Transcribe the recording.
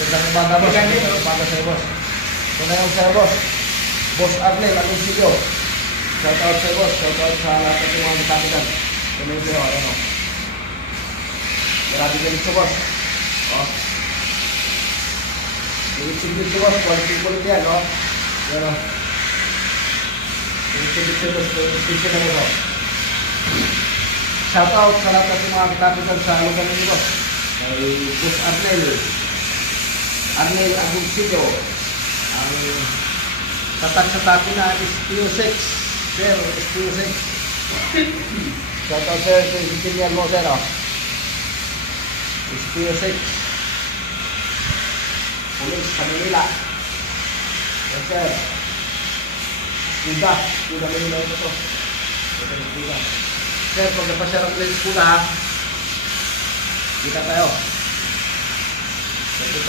Gandang umaga, boss. Gandang umaga sa'yo, boss. Ito na yung sa'yo, boss. Boss Arnel, anong sityo? Shout out sa'yo, boss. Shout out sa lahat ng mga kapitan. Ito na yung sa'yo, ayan o. Grabe ka dito, boss. O. Ilisig dito, boss. Quality quality yan, o. Ayan o. Ilisig dito, boss. Ilisig na ito. Shout out sa lahat ng mga kapitan sa lugar nito, boss. Kay Boss Arnel. Arnel Aguncillo. Ang tatak-tatak na SPO6. Sir, SPO6. Shout out sir, Sicilian mo sir, oh. SPO6. Police sa Manila. Yes sir. Kuda Manila ito. Kuda. Sir, pag napasya ng place kuda ha. Kita tayo.